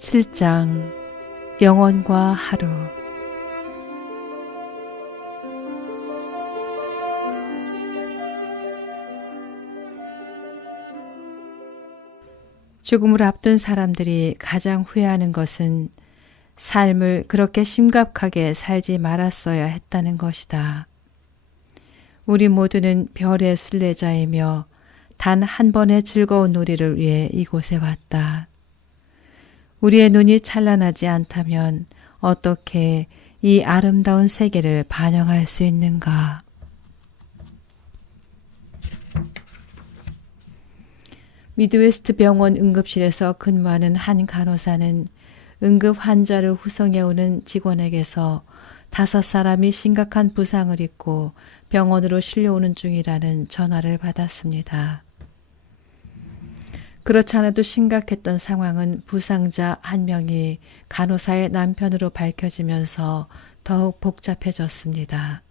7장 영원과 하루. 죽음을 앞둔 사람들이 가장 후회하는 것은 삶을 그렇게 심각하게 살지 말았어야 했다는 것이다. 우리 모두는 별의 순례자이며 단 한 번의 즐거운 놀이를 위해 이곳에 왔다. 우리의 눈이 찬란하지 않다면 어떻게 이 아름다운 세계를 반영할 수 있는가? 미드웨스트 병원 응급실에서 근무하는 한 간호사는 응급 환자를 후송해오는 직원에게서 5사람이 심각한 부상을 입고 병원으로 실려오는 중이라는 전화를 받았습니다. 그렇지 않아도 심각했던 상황은 부상자 한 명이 간호사의 남편으로 밝혀지면서 더욱 복잡해졌습니다.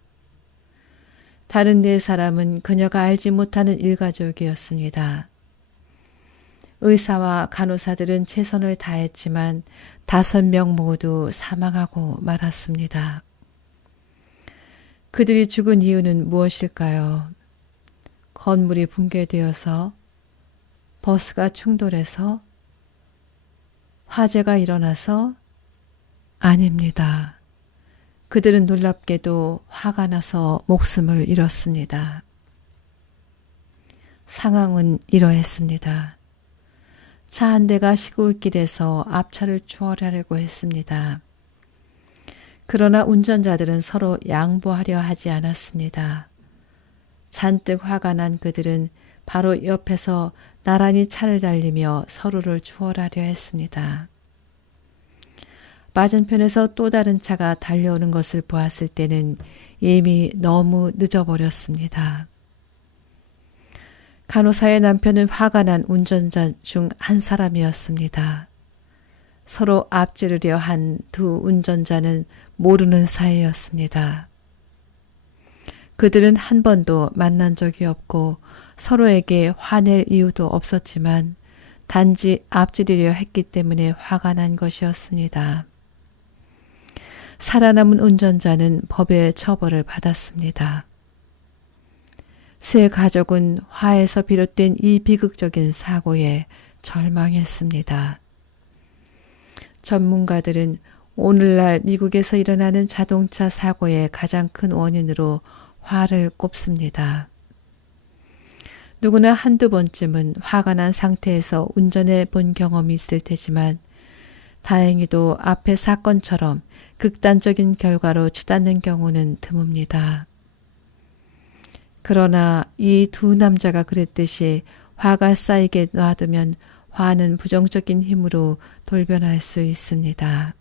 다른 4사람은 그녀가 알지 못하는 일가족이었습니다. 의사와 간호사들은 최선을 다했지만 5명 모두 사망하고 말았습니다. 그들이 죽은 이유는 무엇일까요? 건물이 붕괴되어서, 버스가 충돌해서, 화재가 일어나서? 아닙니다. 그들은 놀랍게도 화가 나서 목숨을 잃었습니다. 상황은 이러했습니다. 차 한 대가 시골길에서 앞차를 추월하려고 했습니다. 그러나 운전자들은 서로 양보하려 하지 않았습니다. 잔뜩 화가 난 그들은 바로 옆에서 나란히 차를 달리며 서로를 추월하려 했습니다. 맞은편에서 또 다른 차가 달려오는 것을 보았을 때는 이미 너무 늦어버렸습니다. 간호사의 남편은 화가 난 운전자 중 한 사람이었습니다. 서로 앞지르려 한 두 운전자는 모르는 사이였습니다. 그들은 한 번도 만난 적이 없고 서로에게 화낼 이유도 없었지만 단지 앞지르려 했기 때문에 화가 난 것이었습니다. 살아남은 운전자는 법의 처벌을 받았습니다. 세 가족은 화에서 비롯된 이 비극적인 사고에 절망했습니다. 전문가들은 오늘날 미국에서 일어나는 자동차 사고의 가장 큰 원인으로 화를 꼽습니다. 누구나 한두 번쯤은 화가 난 상태에서 운전해 본 경험이 있을 테지만 다행히도 앞의 사건처럼 극단적인 결과로 치닫는 경우는 드뭅니다. 그러나 이 두 남자가 그랬듯이 화가 쌓이게 놔두면 화는 부정적인 힘으로 돌변할 수 있습니다.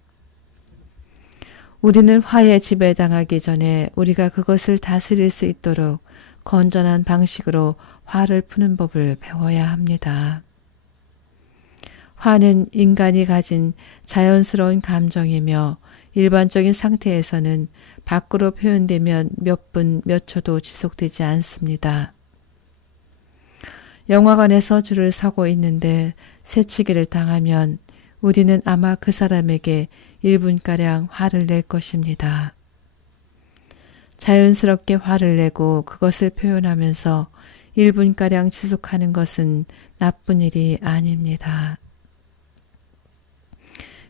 우리는 화에 지배당하기 전에 우리가 그것을 다스릴 수 있도록 건전한 방식으로 화를 푸는 법을 배워야 합니다. 화는 인간이 가진 자연스러운 감정이며 일반적인 상태에서는 밖으로 표현되면 몇 분, 몇 초도 지속되지 않습니다. 영화관에서 줄을 서고 있는데 새치기를 당하면 우리는 아마 그 사람에게 1분가량 화를 낼 것입니다. 자연스럽게 화를 내고 그것을 표현하면서 1분가량 지속하는 것은 나쁜 일이 아닙니다.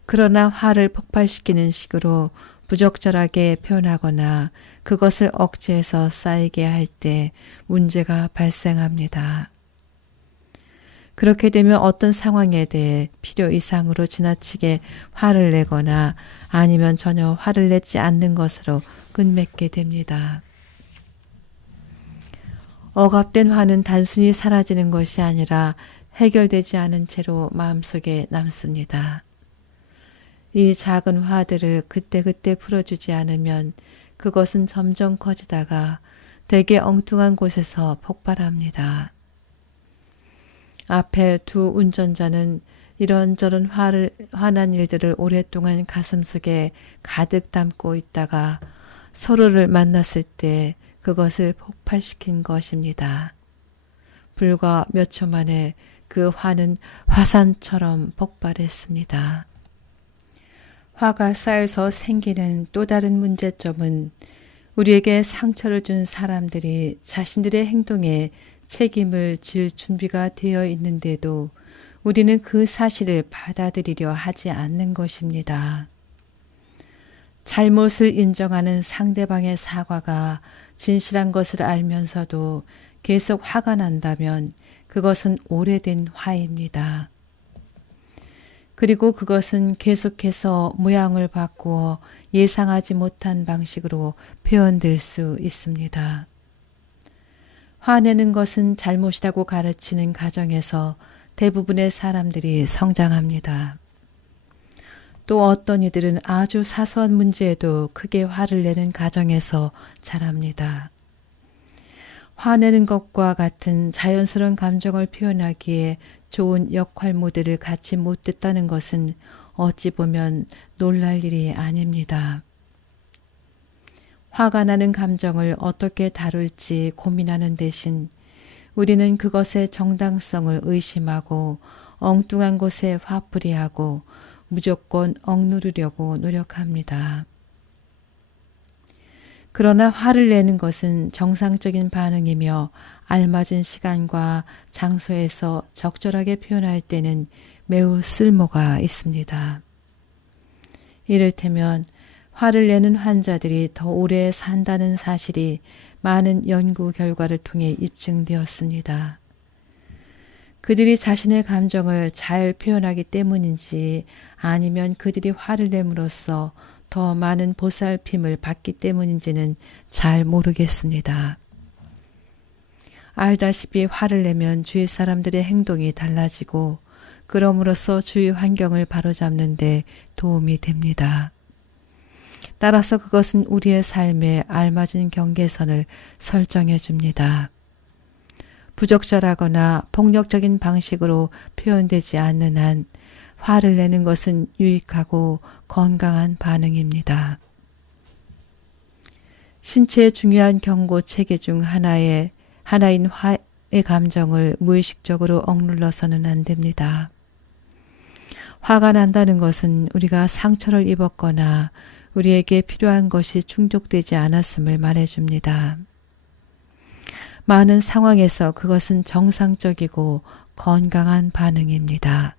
그러나 화를 폭발시키는 식으로 부적절하게 표현하거나 그것을 억제해서 쌓이게 할 때 문제가 발생합니다. 그렇게 되면 어떤 상황에 대해 필요 이상으로 지나치게 화를 내거나 아니면 전혀 화를 내지 않는 것으로 끝맺게 됩니다. 억압된 화는 단순히 사라지는 것이 아니라 해결되지 않은 채로 마음속에 남습니다. 이 작은 화들을 그때그때 풀어주지 않으면 그것은 점점 커지다가 되게 엉뚱한 곳에서 폭발합니다. 앞에 두 운전자는 이런저런 화난 일들을 오랫동안 가슴속에 가득 담고 있다가 서로를 만났을 때 그것을 폭발시킨 것입니다. 불과 몇 초 만에 그 화는 화산처럼 폭발했습니다. 화가 쌓여서 생기는 또 다른 문제점은 우리에게 상처를 준 사람들이 자신들의 행동에 책임을 질 준비가 되어 있는데도 우리는 그 사실을 받아들이려 하지 않는 것입니다. 잘못을 인정하는 상대방의 사과가 진실한 것을 알면서도 계속 화가 난다면 그것은 오래된 화입니다. 그리고 그것은 계속해서 모양을 바꾸어 예상하지 못한 방식으로 표현될 수 있습니다. 화내는 것은 잘못이라고 가르치는 가정에서 대부분의 사람들이 성장합니다. 또 어떤 이들은 아주 사소한 문제에도 크게 화를 내는 가정에서 자랍니다. 화내는 것과 같은 자연스러운 감정을 표현하기에 좋은 역할 모델을 갖지 못했다는 것은 어찌 보면 놀랄 일이 아닙니다. 화가 나는 감정을 어떻게 다룰지 고민하는 대신 우리는 그것의 정당성을 의심하고 엉뚱한 곳에 화풀이하고 무조건 억누르려고 노력합니다. 그러나 화를 내는 것은 정상적인 반응이며 알맞은 시간과 장소에서 적절하게 표현할 때는 매우 쓸모가 있습니다. 이를테면 화를 내는 환자들이 더 오래 산다는 사실이 많은 연구 결과를 통해 입증되었습니다. 그들이 자신의 감정을 잘 표현하기 때문인지 아니면 그들이 화를 내므로써 더 많은 보살핌을 받기 때문인지는 잘 모르겠습니다. 알다시피 화를 내면 주위 사람들의 행동이 달라지고 그럼으로써 주위 환경을 바로잡는 데 도움이 됩니다. 따라서 그것은 우리의 삶에 알맞은 경계선을 설정해 줍니다. 부적절하거나 폭력적인 방식으로 표현되지 않는 한 화를 내는 것은 유익하고 건강한 반응입니다. 신체의 중요한 경고 체계 중 하나인 화의 감정을 무의식적으로 억눌러서는 안 됩니다. 화가 난다는 것은 우리가 상처를 입었거나 우리에게 필요한 것이 충족되지 않았음을 말해줍니다. 많은 상황에서 그것은 정상적이고 건강한 반응입니다.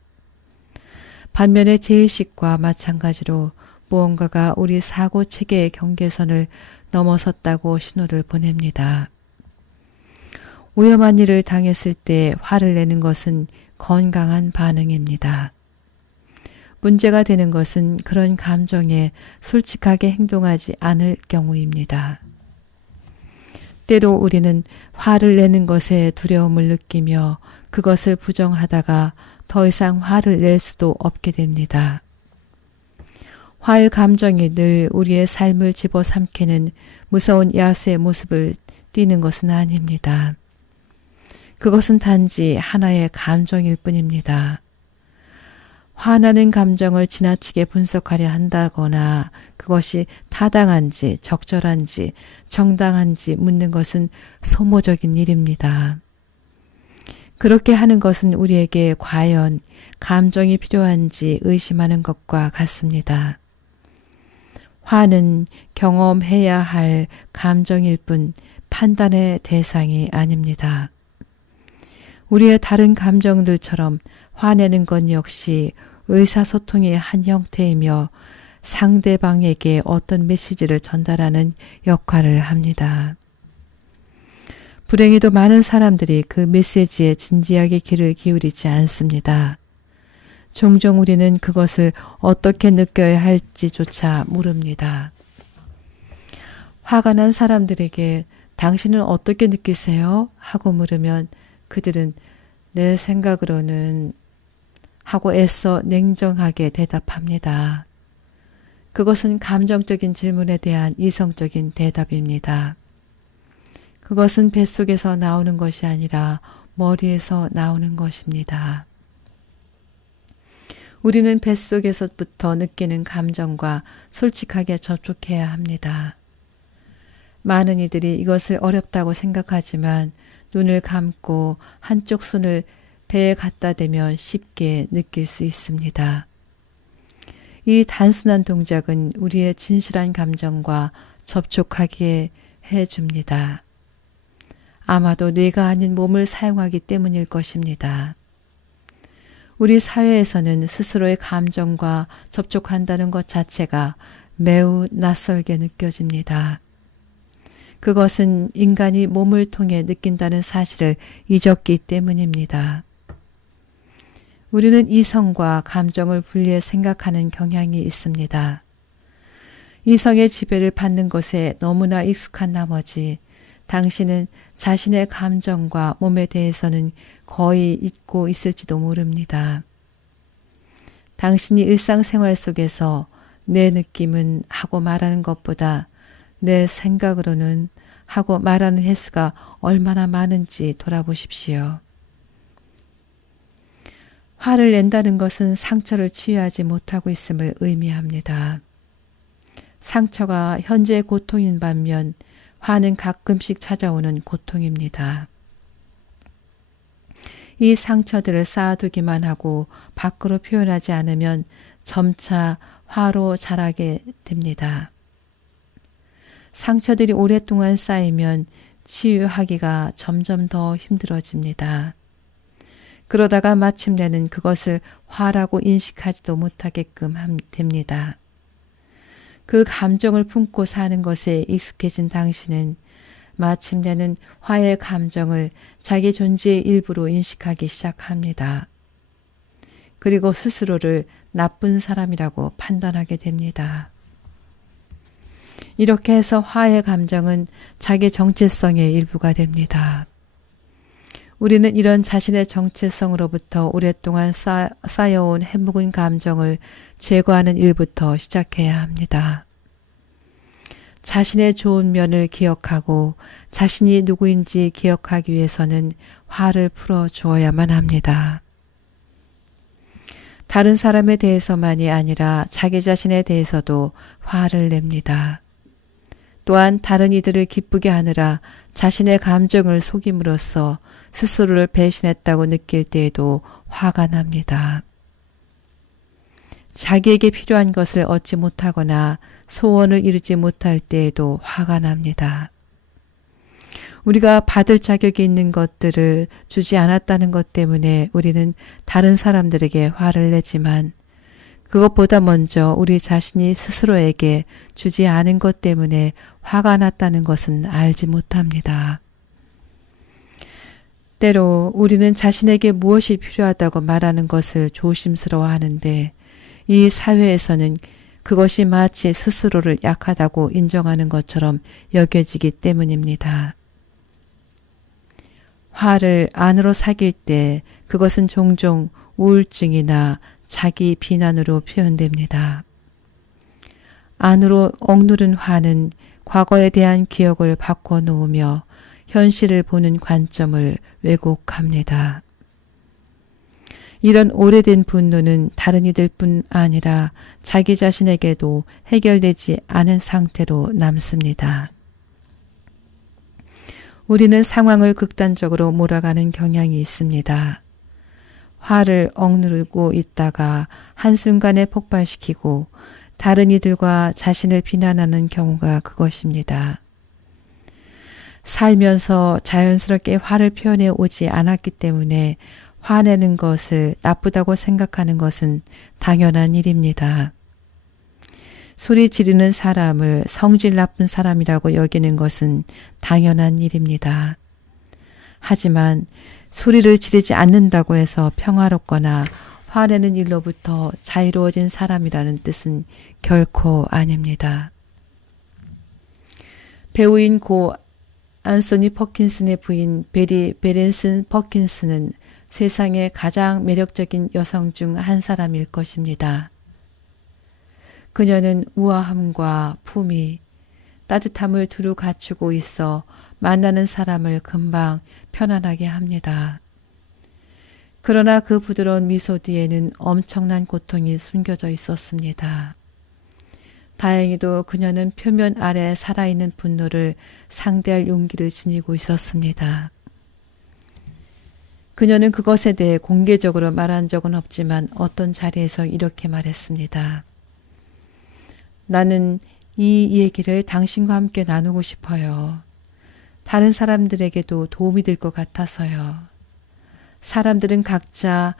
반면에 죄의식과 마찬가지로 무언가가 우리 사고 체계의 경계선을 넘어섰다고 신호를 보냅니다. 위험한 일을 당했을 때 화를 내는 것은 건강한 반응입니다. 문제가 되는 것은 그런 감정에 솔직하게 행동하지 않을 경우입니다. 때로 우리는 화를 내는 것에 두려움을 느끼며 그것을 부정하다가 더 이상 화를 낼 수도 없게 됩니다. 화의 감정이 늘 우리의 삶을 집어삼키는 무서운 야수의 모습을 띠는 것은 아닙니다. 그것은 단지 하나의 감정일 뿐입니다. 화나는 감정을 지나치게 분석하려 한다거나 그것이 타당한지 적절한지 정당한지 묻는 것은 소모적인 일입니다. 그렇게 하는 것은 우리에게 과연 감정이 필요한지 의심하는 것과 같습니다. 화는 경험해야 할 감정일 뿐 판단의 대상이 아닙니다. 우리의 다른 감정들처럼 화내는 것 역시 의사소통의 한 형태이며 상대방에게 어떤 메시지를 전달하는 역할을 합니다. 불행히도 많은 사람들이 그 메시지에 진지하게 귀를 기울이지 않습니다. 종종 우리는 그것을 어떻게 느껴야 할지조차 모릅니다. 화가 난 사람들에게 당신은 어떻게 느끼세요? 하고 물으면 그들은 내 생각으로는 하고 애써 냉정하게 대답합니다. 그것은 감정적인 질문에 대한 이성적인 대답입니다. 그것은 뱃속에서 나오는 것이 아니라 머리에서 나오는 것입니다. 우리는 뱃속에서부터 느끼는 감정과 솔직하게 접촉해야 합니다. 많은 이들이 이것을 어렵다고 생각하지만 눈을 감고 한쪽 손을 배에 갖다 대면 쉽게 느낄 수 있습니다. 이 단순한 동작은 우리의 진실한 감정과 접촉하게 해줍니다. 아마도 뇌가 아닌 몸을 사용하기 때문일 것입니다. 우리 사회에서는 스스로의 감정과 접촉한다는 것 자체가 매우 낯설게 느껴집니다. 그것은 인간이 몸을 통해 느낀다는 사실을 잊었기 때문입니다. 우리는 이성과 감정을 분리해 생각하는 경향이 있습니다. 이성의 지배를 받는 것에 너무나 익숙한 나머지 당신은 자신의 감정과 몸에 대해서는 거의 잊고 있을지도 모릅니다. 당신이 일상생활 속에서 내 느낌은 하고 말하는 것보다 내 생각으로는 하고 말하는 횟수가 얼마나 많은지 돌아보십시오. 화를 낸다는 것은 상처를 치유하지 못하고 있음을 의미합니다. 상처가 현재의 고통인 반면 화는 가끔씩 찾아오는 고통입니다. 이 상처들을 쌓아두기만 하고 밖으로 표현하지 않으면 점차 화로 자라게 됩니다. 상처들이 오랫동안 쌓이면 치유하기가 점점 더 힘들어집니다. 그러다가 마침내는 그것을 화라고 인식하지도 못하게끔 됩니다. 그 감정을 품고 사는 것에 익숙해진 당신은 마침내는 화의 감정을 자기 존재의 일부로 인식하기 시작합니다. 그리고 스스로를 나쁜 사람이라고 판단하게 됩니다. 이렇게 해서 화의 감정은 자기 정체성의 일부가 됩니다. 우리는 이런 자신의 정체성으로부터 오랫동안 쌓여온 해묵은 감정을 제거하는 일부터 시작해야 합니다. 자신의 좋은 면을 기억하고 자신이 누구인지 기억하기 위해서는 화를 풀어 주어야만 합니다. 다른 사람에 대해서만이 아니라 자기 자신에 대해서도 화를 냅니다. 또한 다른 이들을 기쁘게 하느라 자신의 감정을 속임으로써 스스로를 배신했다고 느낄 때에도 화가 납니다. 자기에게 필요한 것을 얻지 못하거나 소원을 이루지 못할 때에도 화가 납니다. 우리가 받을 자격이 있는 것들을 주지 않았다는 것 때문에 우리는 다른 사람들에게 화를 내지만 그것보다 먼저 우리 자신이 스스로에게 주지 않은 것 때문에 화가 났다는 것은 알지 못합니다. 때로 우리는 자신에게 무엇이 필요하다고 말하는 것을 조심스러워하는데 이 사회에서는 그것이 마치 스스로를 약하다고 인정하는 것처럼 여겨지기 때문입니다. 화를 안으로 사귈 때 그것은 종종 우울증이나 자기 비난으로 표현됩니다. 안으로 억누른 화는 과거에 대한 기억을 바꿔놓으며 현실을 보는 관점을 왜곡합니다. 이런 오래된 분노는 다른 이들뿐 아니라 자기 자신에게도 해결되지 않은 상태로 남습니다. 우리는 상황을 극단적으로 몰아가는 경향이 있습니다. 화를 억누르고 있다가 한순간에 폭발시키고 다른 이들과 자신을 비난하는 경우가 그것입니다. 살면서 자연스럽게 화를 표현해 오지 않았기 때문에 화내는 것을 나쁘다고 생각하는 것은 당연한 일입니다. 소리 지르는 사람을 성질 나쁜 사람이라고 여기는 것은 당연한 일입니다. 하지만 소리를 지르지 않는다고 해서 평화롭거나 화내는 일로부터 자유로워진 사람이라는 뜻은 결코 아닙니다. 배우인 고 안소니 퍼킨슨의 부인 베리 베렌슨 퍼킨슨은 세상의 가장 매력적인 여성 중 한 사람일 것입니다. 그녀는 우아함과 품위, 따뜻함을 두루 갖추고 있어 만나는 사람을 금방 편안하게 합니다. 그러나 그 부드러운 미소 뒤에는 엄청난 고통이 숨겨져 있었습니다. 다행히도 그녀는 표면 아래 살아있는 분노를 상대할 용기를 지니고 있었습니다. 그녀는 그것에 대해 공개적으로 말한 적은 없지만 어떤 자리에서 이렇게 말했습니다. 나는 이 얘기를 당신과 함께 나누고 싶어요. 다른 사람들에게도 도움이 될 것 같아서요. 사람들은 각자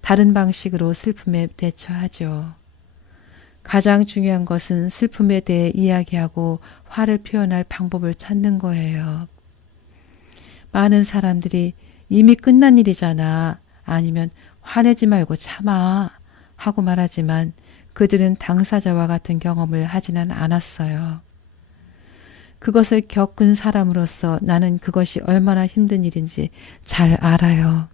다른 방식으로 슬픔에 대처하죠. 가장 중요한 것은 슬픔에 대해 이야기하고 화를 표현할 방법을 찾는 거예요. 많은 사람들이 이미 끝난 일이잖아. 아니면 화내지 말고 참아 하고 말하지만 그들은 당사자와 같은 경험을 하지는 않았어요. 그것을 겪은 사람으로서 나는 그것이 얼마나 힘든 일인지 잘 알아요.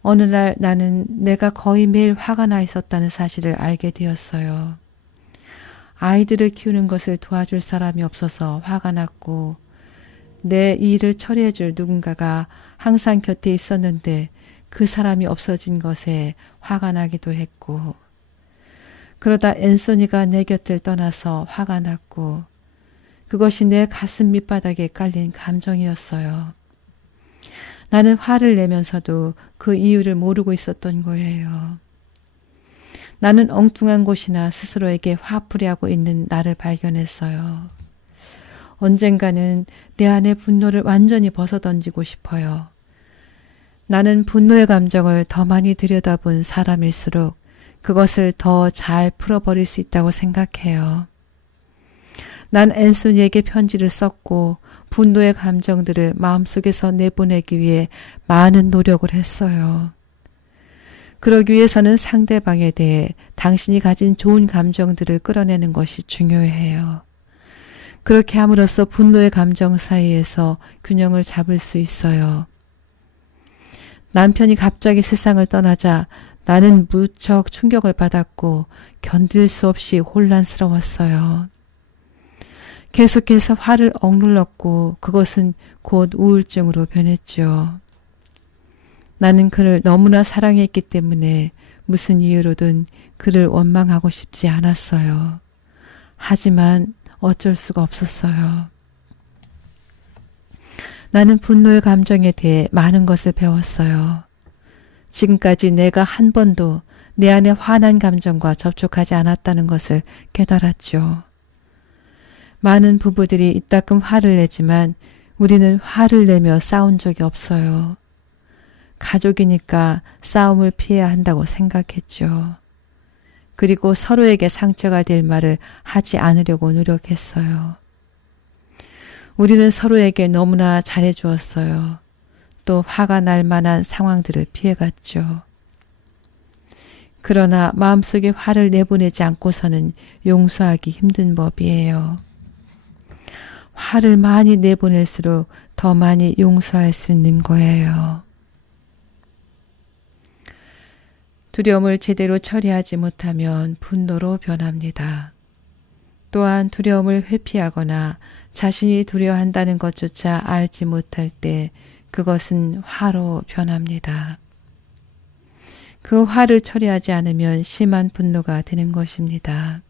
어느 날 나는 내가 거의 매일 화가 나 있었다는 사실을 알게 되었어요. 아이들을 키우는 것을 도와줄 사람이 없어서 화가 났고 내 일을 처리해 줄 누군가가 항상 곁에 있었는데 그 사람이 없어진 것에 화가 나기도 했고 그러다 앤소니가 내 곁을 떠나서 화가 났고 그것이 내 가슴 밑바닥에 깔린 감정이었어요. 나는 화를 내면서도 그 이유를 모르고 있었던 거예요. 나는 엉뚱한 곳이나 스스로에게 화풀이하고 있는 나를 발견했어요. 언젠가는 내 안의 분노를 완전히 벗어던지고 싶어요. 나는 분노의 감정을 더 많이 들여다본 사람일수록 그것을 더 잘 풀어버릴 수 있다고 생각해요. 난 앤소니에게 편지를 썼고 분노의 감정들을 마음속에서 내보내기 위해 많은 노력을 했어요. 그러기 위해서는 상대방에 대해 당신이 가진 좋은 감정들을 끌어내는 것이 중요해요. 그렇게 함으로써 분노의 감정 사이에서 균형을 잡을 수 있어요. 남편이 갑자기 세상을 떠나자 나는 무척 충격을 받았고 견딜 수 없이 혼란스러웠어요. 계속해서 화를 억눌렀고 그것은 곧 우울증으로 변했죠. 나는 그를 너무나 사랑했기 때문에 무슨 이유로든 그를 원망하고 싶지 않았어요. 하지만 어쩔 수가 없었어요. 나는 분노의 감정에 대해 많은 것을 배웠어요. 지금까지 내가 한 번도 내 안에 화난 감정과 접촉하지 않았다는 것을 깨달았죠. 많은 부부들이 이따금 화를 내지만 우리는 화를 내며 싸운 적이 없어요. 가족이니까 싸움을 피해야 한다고 생각했죠. 그리고 서로에게 상처가 될 말을 하지 않으려고 노력했어요. 우리는 서로에게 너무나 잘해 주었어요. 또 화가 날 만한 상황들을 피해갔죠. 그러나 마음속에 화를 내보내지 않고서는 용서하기 힘든 법이에요. 화를 많이 내보낼수록 더 많이 용서할 수 있는 거예요. 두려움을 제대로 처리하지 못하면 분노로 변합니다. 또한 두려움을 회피하거나 자신이 두려워한다는 것조차 알지 못할 때 그것은 화로 변합니다. 그 화를 처리하지 않으면 심한 분노가 되는 것입니다.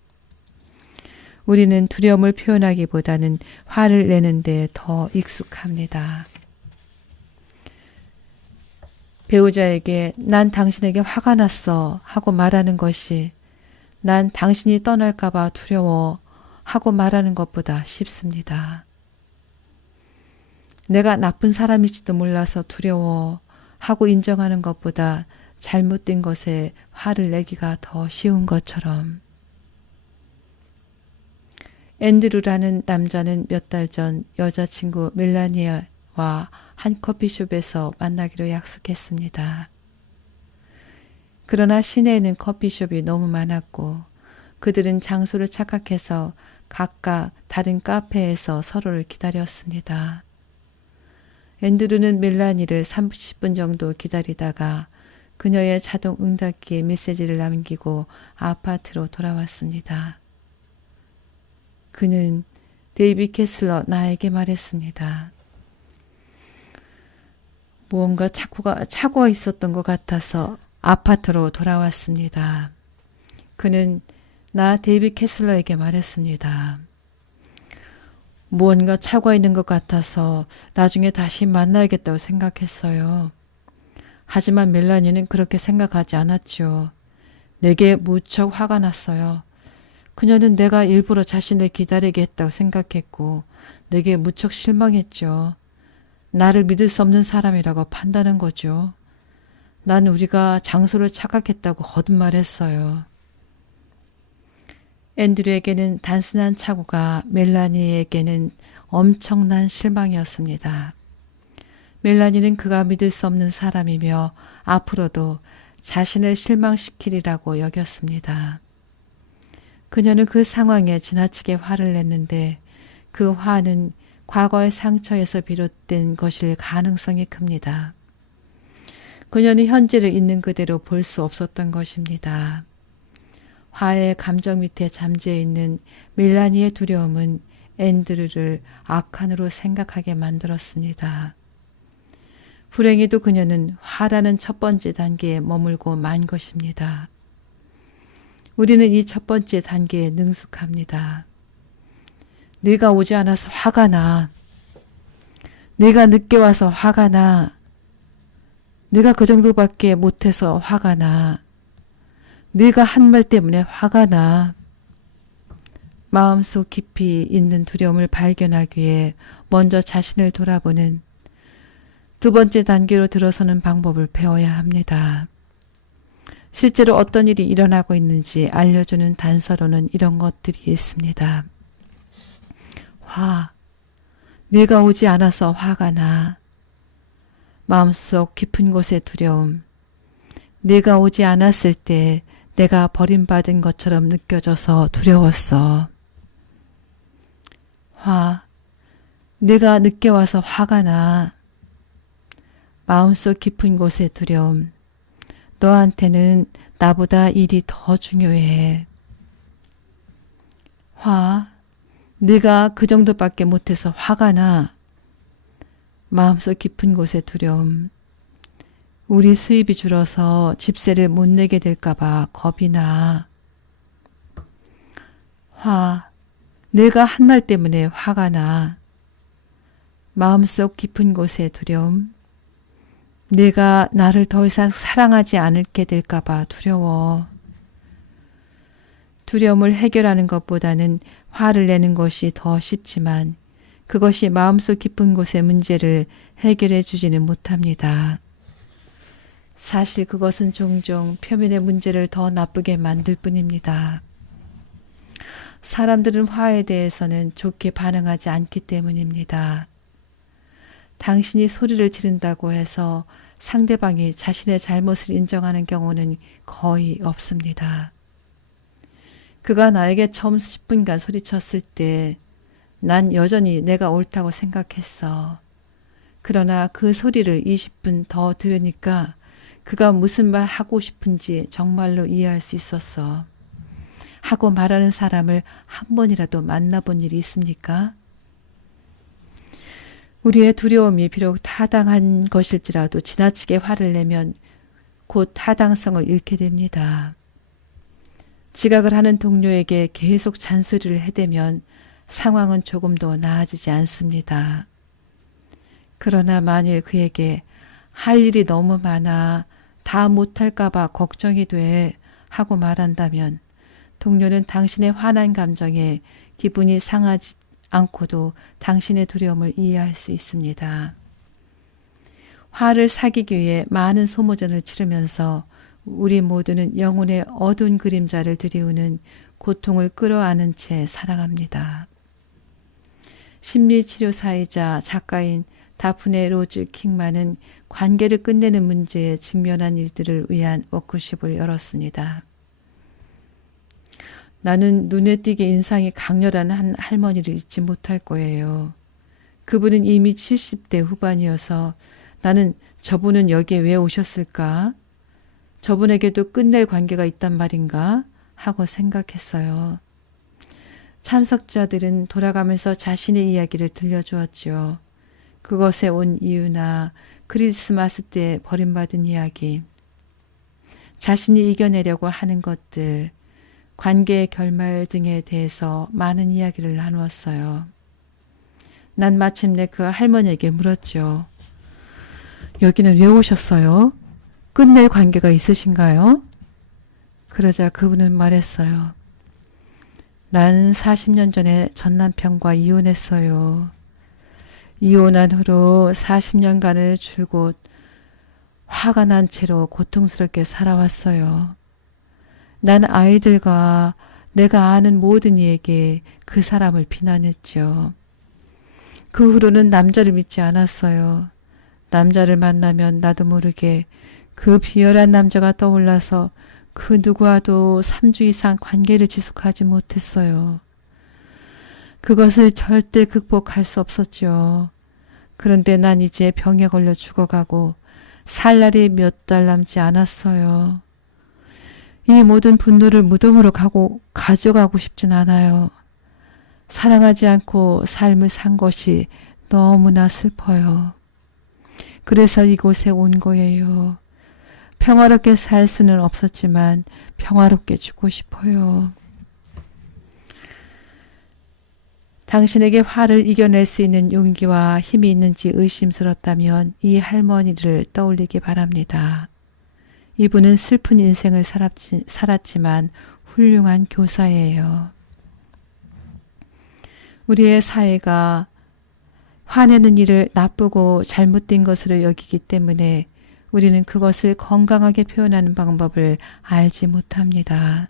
우리는 두려움을 표현하기보다는 화를 내는 데 더 익숙합니다. 배우자에게 난 당신에게 화가 났어 하고 말하는 것이 난 당신이 떠날까 봐 두려워 하고 말하는 것보다 쉽습니다. 내가 나쁜 사람일지도 몰라서 두려워 하고 인정하는 것보다 잘못된 것에 화를 내기가 더 쉬운 것처럼. 앤드루라는 남자는 몇 달 전 여자친구 멜라니아와 한 커피숍에서 만나기로 약속했습니다. 그러나 시내에는 커피숍이 너무 많았고 그들은 장소를 착각해서 각각 다른 카페에서 서로를 기다렸습니다. 앤드루는 멜라니를 30분 정도 기다리다가 그녀의 자동 응답기에 메시지를 남기고 아파트로 돌아왔습니다. 그는 데이비 캐슬러 나에게 말했습니다. 무언가 착오가 있었던 것 같아서 아파트로 돌아왔습니다. 그는 나 데이비 캐슬러에게 말했습니다. 무언가 착오가 있는 것 같아서 나중에 다시 만나야겠다고 생각했어요. 하지만 멜라니는 그렇게 생각하지 않았죠. 내게 무척 화가 났어요. 그녀는 내가 일부러 자신을 기다리게 했다고 생각했고 내게 무척 실망했죠. 나를 믿을 수 없는 사람이라고 판단한 거죠. 난 우리가 장소를 착각했다고 거듭말했어요. 앤드류에게는 단순한 착오가 멜라니에게는 엄청난 실망이었습니다. 멜라니는 그가 믿을 수 없는 사람이며 앞으로도 자신을 실망시키리라고 여겼습니다. 그녀는 그 상황에 지나치게 화를 냈는데 그 화는 과거의 상처에서 비롯된 것일 가능성이 큽니다. 그녀는 현재를 있는 그대로 볼 수 없었던 것입니다. 화의 감정 밑에 잠재해 있는 멜라니의 두려움은 앤드류를 악한으로 생각하게 만들었습니다. 불행히도 그녀는 화라는 첫 번째 단계에 머물고 만 것입니다. 우리는 이 첫 번째 단계에 능숙합니다. 네가 오지 않아서 화가 나. 네가 늦게 와서 화가 나. 네가 그 정도밖에 못해서 화가 나. 네가 한 말 때문에 화가 나. 마음속 깊이 있는 두려움을 발견하기 위해 먼저 자신을 돌아보는 두 번째 단계로 들어서는 방법을 배워야 합니다. 실제로 어떤 일이 일어나고 있는지 알려주는 단서로는 이런 것들이 있습니다. 화. 네가 오지 않아서 화가 나. 마음속 깊은 곳의 두려움. 네가 오지 않았을 때 내가 버림받은 것처럼 느껴져서 두려웠어. 화. 네가 늦게 와서 화가 나. 마음속 깊은 곳의 두려움. 너한테는 나보다 일이 더 중요해. 화. 네가 그 정도밖에 못해서 화가 나. 마음속 깊은 곳의 두려움. 우리 수입이 줄어서 집세를 못 내게 될까봐 겁이 나. 화. 내가 한 말 때문에 화가 나. 마음속 깊은 곳의 두려움. 내가 나를 더 이상 사랑하지 않게 될까봐 두려워. 두려움을 해결하는 것보다는 화를 내는 것이 더 쉽지만 그것이 마음속 깊은 곳의 문제를 해결해 주지는 못합니다. 사실 그것은 종종 표면의 문제를 더 나쁘게 만들 뿐입니다. 사람들은 화에 대해서는 좋게 반응하지 않기 때문입니다. 당신이 소리를 지른다고 해서 상대방이 자신의 잘못을 인정하는 경우는 거의 없습니다. 그가 나에게 처음 10분간 소리쳤을 때 난 여전히 내가 옳다고 생각했어. 그러나 그 소리를 20분 더 들으니까 그가 무슨 말 하고 싶은지 정말로 이해할 수 있었어. 하고 말하는 사람을 한 번이라도 만나본 일이 있습니까? 우리의 두려움이 비록 타당한 것일지라도 지나치게 화를 내면 곧 타당성을 잃게 됩니다. 지각을 하는 동료에게 계속 잔소리를 해대면 상황은 조금도 나아지지 않습니다. 그러나 만일 그에게 할 일이 너무 많아 다 못할까봐 걱정이 돼 하고 말한다면 동료는 당신의 화난 감정에 기분이 상하지 않고도 당신의 두려움을 이해할 수 있습니다. 화를 사귀기 위해 많은 소모전을 치르면서 우리 모두는 영혼의 어두운 그림자를 들이우는 고통을 끌어안은 채 살아갑니다. 심리치료사이자 작가인 다프네 로즈 킹만은 관계를 끝내는 문제에 직면한 일들을 위한 워크숍을 열었습니다. 나는 눈에 띄게 인상이 강렬한 한 할머니를 잊지 못할 거예요. 그분은 이미 70대 후반이어서 나는 저분은 여기에 왜 오셨을까? 저분에게도 끝낼 관계가 있단 말인가? 하고 생각했어요. 참석자들은 돌아가면서 자신의 이야기를 들려주었죠. 그것에 온 이유나 크리스마스 때 버림받은 이야기, 자신이 이겨내려고 하는 것들, 관계의 결말 등에 대해서 많은 이야기를 나누었어요. 난 마침내 그 할머니에게 물었죠. 여기는 왜 오셨어요? 끝낼 관계가 있으신가요? 그러자 그분은 말했어요. 난 40년 전에 전 남편과 이혼했어요. 이혼한 후로 40년간을 줄곧 화가 난 채로 고통스럽게 살아왔어요. 난 아이들과 내가 아는 모든 이에게 그 사람을 비난했죠. 그 후로는 남자를 믿지 않았어요. 남자를 만나면 나도 모르게 그 비열한 남자가 떠올라서 그 누구와도 3주 이상 관계를 지속하지 못했어요. 그것을 절대 극복할 수 없었죠. 그런데 난 이제 병에 걸려 죽어가고 살 날이 몇 달 남지 않았어요. 이 모든 분노를 무덤으로 가져가고 싶진 않아요. 사랑하지 않고 삶을 산 것이 너무나 슬퍼요. 그래서 이곳에 온 거예요. 평화롭게 살 수는 없었지만 평화롭게 죽고 싶어요. 당신에게 화를 이겨낼 수 있는 용기와 힘이 있는지 의심스럽다면 이 할머니를 떠올리기 바랍니다. 이분은 슬픈 인생을 살았지만 훌륭한 교사예요. 우리의 사회가 화내는 일을 나쁘고 잘못된 것으로 여기기 때문에 우리는 그것을 건강하게 표현하는 방법을 알지 못합니다.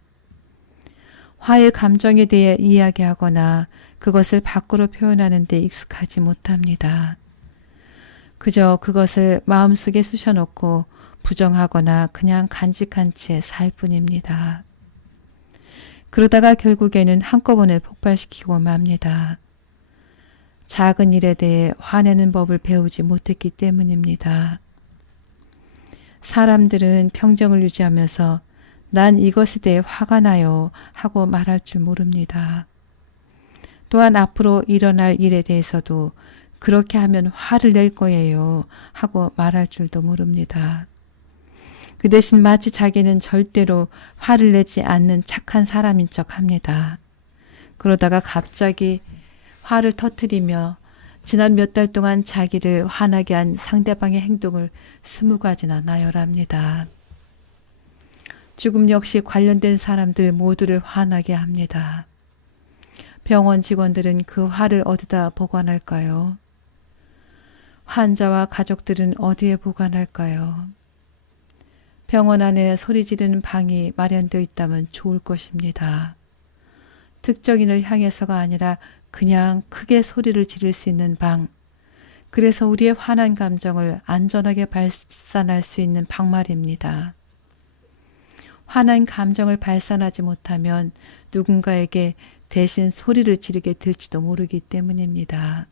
화의 감정에 대해 이야기하거나 그것을 밖으로 표현하는 데 익숙하지 못합니다. 그저 그것을 마음속에 쑤셔놓고 부정하거나 그냥 간직한 채 살 뿐입니다. 그러다가 결국에는 한꺼번에 폭발시키고 맙니다. 작은 일에 대해 화내는 법을 배우지 못했기 때문입니다. 사람들은 평정을 유지하면서 난 이것에 대해 화가 나요 하고 말할 줄 모릅니다. 또한 앞으로 일어날 일에 대해서도 그렇게 하면 화를 낼 거예요 하고 말할 줄도 모릅니다. 그 대신 마치 자기는 절대로 화를 내지 않는 착한 사람인 척 합니다. 그러다가 갑자기 화를 터뜨리며 지난 몇 달 동안 자기를 화나게 한 상대방의 행동을 20가지나 나열합니다. 죽음 역시 관련된 사람들 모두를 화나게 합니다. 병원 직원들은 그 화를 어디다 보관할까요? 환자와 가족들은 어디에 보관할까요? 병원 안에 소리 지르는 방이 마련되어 있다면 좋을 것입니다. 특정인을 향해서가 아니라 그냥 크게 소리를 지를 수 있는 방. 그래서 우리의 화난 감정을 안전하게 발산할 수 있는 방 말입니다. 화난 감정을 발산하지 못하면 누군가에게 대신 소리를 지르게 될지도 모르기 때문입니다.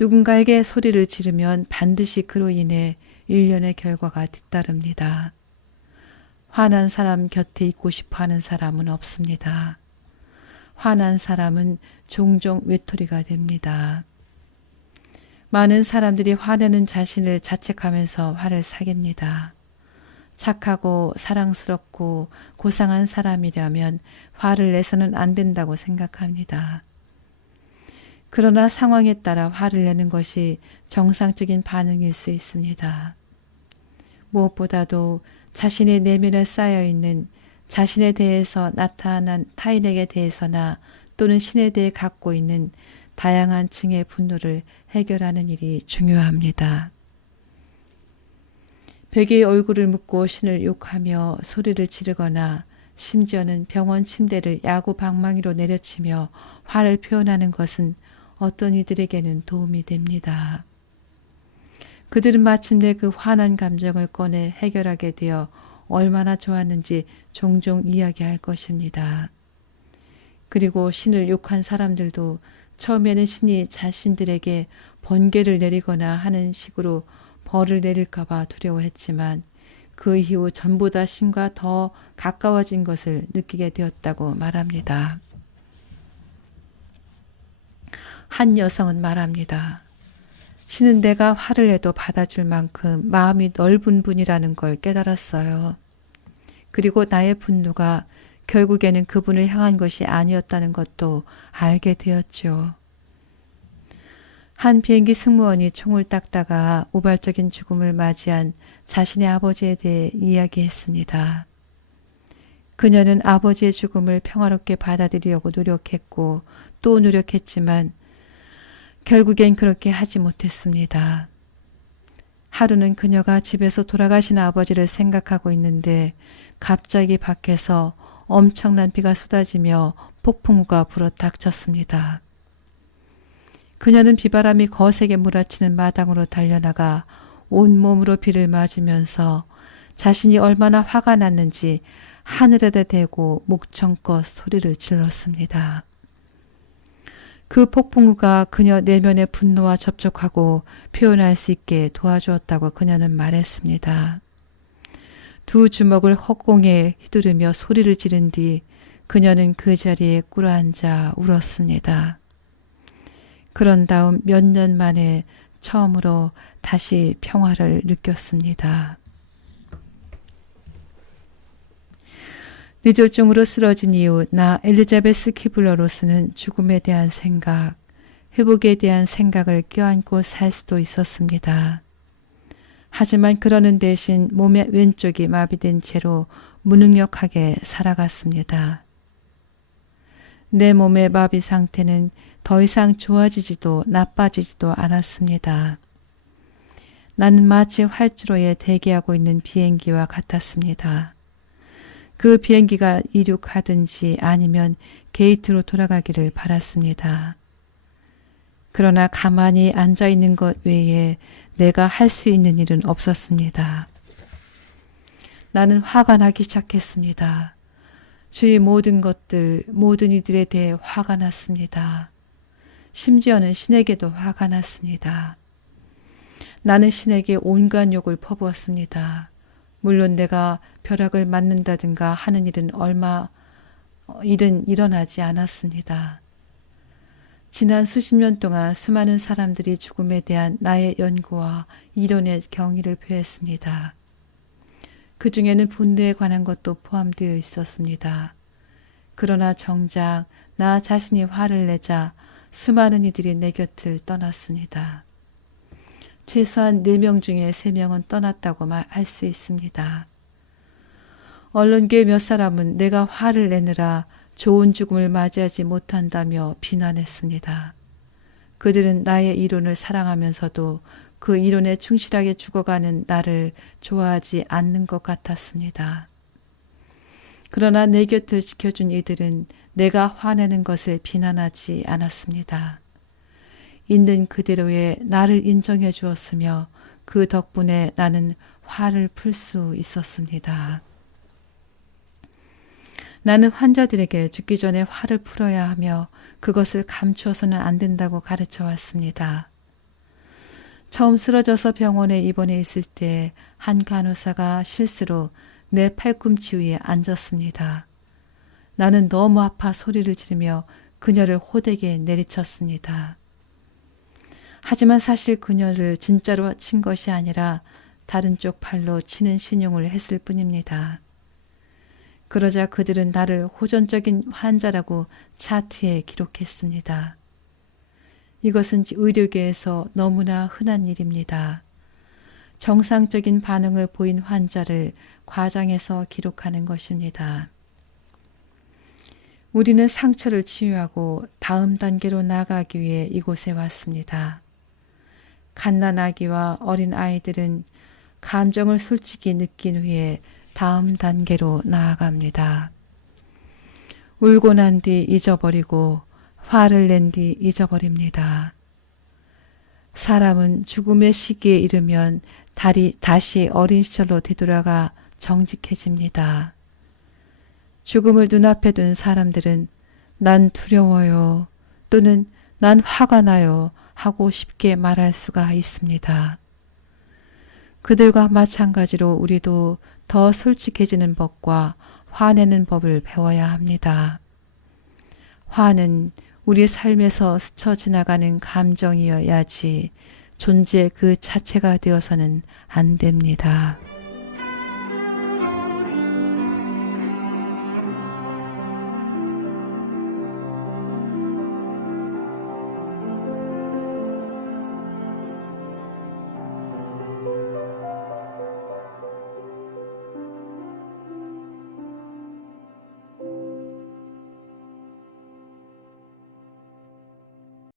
누군가에게 소리를 지르면 반드시 그로 인해 일련의 결과가 뒤따릅니다. 화난 사람 곁에 있고 싶어하는 사람은 없습니다. 화난 사람은 종종 외톨이가 됩니다. 많은 사람들이 화내는 자신을 자책하면서 화를 사깁니다. 착하고 사랑스럽고 고상한 사람이라면 화를 내서는 안 된다고 생각합니다. 그러나 상황에 따라 화를 내는 것이 정상적인 반응일 수 있습니다. 무엇보다도 자신의 내면에 쌓여있는 자신에 대해서 나타난 타인에게 대해서나 또는 신에 대해 갖고 있는 다양한 층의 분노를 해결하는 일이 중요합니다. 벽에 얼굴을 묻고 신을 욕하며 소리를 지르거나 심지어는 병원 침대를 야구 방망이로 내려치며 화를 표현하는 것은 어떤 이들에게는 도움이 됩니다. 그들은 마침내 그 화난 감정을 꺼내 해결하게 되어 얼마나 좋았는지 종종 이야기할 것입니다. 그리고 신을 욕한 사람들도 처음에는 신이 자신들에게 번개를 내리거나 하는 식으로 벌을 내릴까 봐 두려워했지만 그 이후 전보다 신과 더 가까워진 것을 느끼게 되었다고 말합니다. 한 여성은 말합니다. 신은 내가 화를 내도 받아줄 만큼 마음이 넓은 분이라는 걸 깨달았어요. 그리고 나의 분노가 결국에는 그분을 향한 것이 아니었다는 것도 알게 되었죠. 한 비행기 승무원이 총을 닦다가 우발적인 죽음을 맞이한 자신의 아버지에 대해 이야기했습니다. 그녀는 아버지의 죽음을 평화롭게 받아들이려고 노력했고 또 노력했지만 결국엔 그렇게 하지 못했습니다. 하루는 그녀가 집에서 돌아가신 아버지를 생각하고 있는데 갑자기 밖에서 엄청난 비가 쏟아지며 폭풍우가 불어 닥쳤습니다. 그녀는 비바람이 거세게 몰아치는 마당으로 달려나가 온몸으로 비를 맞으면서 자신이 얼마나 화가 났는지 하늘에다 대고 목청껏 소리를 질렀습니다. 그 폭풍우가 그녀 내면의 분노와 접촉하고 표현할 수 있게 도와주었다고 그녀는 말했습니다. 두 주먹을 헛공에 휘두르며 소리를 지른 뒤 그녀는 그 자리에 꿇어앉아 울었습니다. 그런 다음 몇 년 만에 처음으로 다시 평화를 느꼈습니다. 뇌졸중으로 쓰러진 이후 나 엘리자베스 키블러로서는 죽음에 대한 생각, 회복에 대한 생각을 껴안고 살 수도 있었습니다. 하지만 그러는 대신 몸의 왼쪽이 마비된 채로 무능력하게 살아갔습니다. 내 몸의 마비 상태는 더 이상 좋아지지도 나빠지지도 않았습니다. 나는 마치 활주로에 대기하고 있는 비행기와 같았습니다. 그 비행기가 이륙하든지 아니면 게이트로 돌아가기를 바랐습니다. 그러나 가만히 앉아있는 것 외에 내가 할 수 있는 일은 없었습니다. 나는 화가 나기 시작했습니다. 주위 모든 것들, 모든 이들에 대해 화가 났습니다. 심지어는 신에게도 화가 났습니다. 나는 신에게 온갖 욕을 퍼부었습니다. 물론 내가 벼락을 맞는다든가 하는 일은 일은 일어나지 않았습니다. 지난 수십 년 동안 수많은 사람들이 죽음에 대한 나의 연구와 이론의 경의를 표했습니다. 그 중에는 분노에 관한 것도 포함되어 있었습니다. 그러나 정작 나 자신이 화를 내자 수많은 이들이 내 곁을 떠났습니다. 최소한 4명 중에 3명은 떠났다고 말할 수 있습니다. 언론계 몇 사람은 내가 화를 내느라 좋은 죽음을 맞이하지 못한다며 비난했습니다. 그들은 나의 이론을 사랑하면서도 그 이론에 충실하게 죽어가는 나를 좋아하지 않는 것 같았습니다. 그러나 내 곁을 지켜준 이들은 내가 화내는 것을 비난하지 않았습니다. 있는 그대로의 나를 인정해 주었으며 그 덕분에 나는 화를 풀 수 있었습니다. 나는 환자들에게 죽기 전에 화를 풀어야 하며 그것을 감추어서는 안 된다고 가르쳐 왔습니다. 처음 쓰러져서 병원에 입원해 있을 때 한 간호사가 실수로 내 팔꿈치 위에 앉았습니다. 나는 너무 아파 소리를 지르며 그녀를 호되게 내리쳤습니다. 하지만 사실 그녀를 진짜로 친 것이 아니라 다른 쪽 팔로 치는 신용을 했을 뿐입니다. 그러자 그들은 나를 호전적인 환자라고 차트에 기록했습니다. 이것은 의료계에서 너무나 흔한 일입니다. 정상적인 반응을 보인 환자를 과장해서 기록하는 것입니다. 우리는 상처를 치유하고 다음 단계로 나아가기 위해 이곳에 왔습니다. 갓난아기와 어린 아이들은 감정을 솔직히 느낀 후에 다음 단계로 나아갑니다. 울고 난 뒤 잊어버리고 화를 낸 뒤 잊어버립니다. 사람은 죽음의 시기에 이르면 다시 어린 시절로 되돌아가 정직해집니다. 죽음을 눈앞에 둔 사람들은 난 두려워요 또는 난 화가 나요 하고 쉽게 말할 수가 있습니다. 그들과 마찬가지로 우리도 더 솔직해지는 법과 화내는 법을 배워야 합니다. 화는 우리 삶에서 스쳐 지나가는 감정이어야지 존재 그 자체가 되어서는 안 됩니다.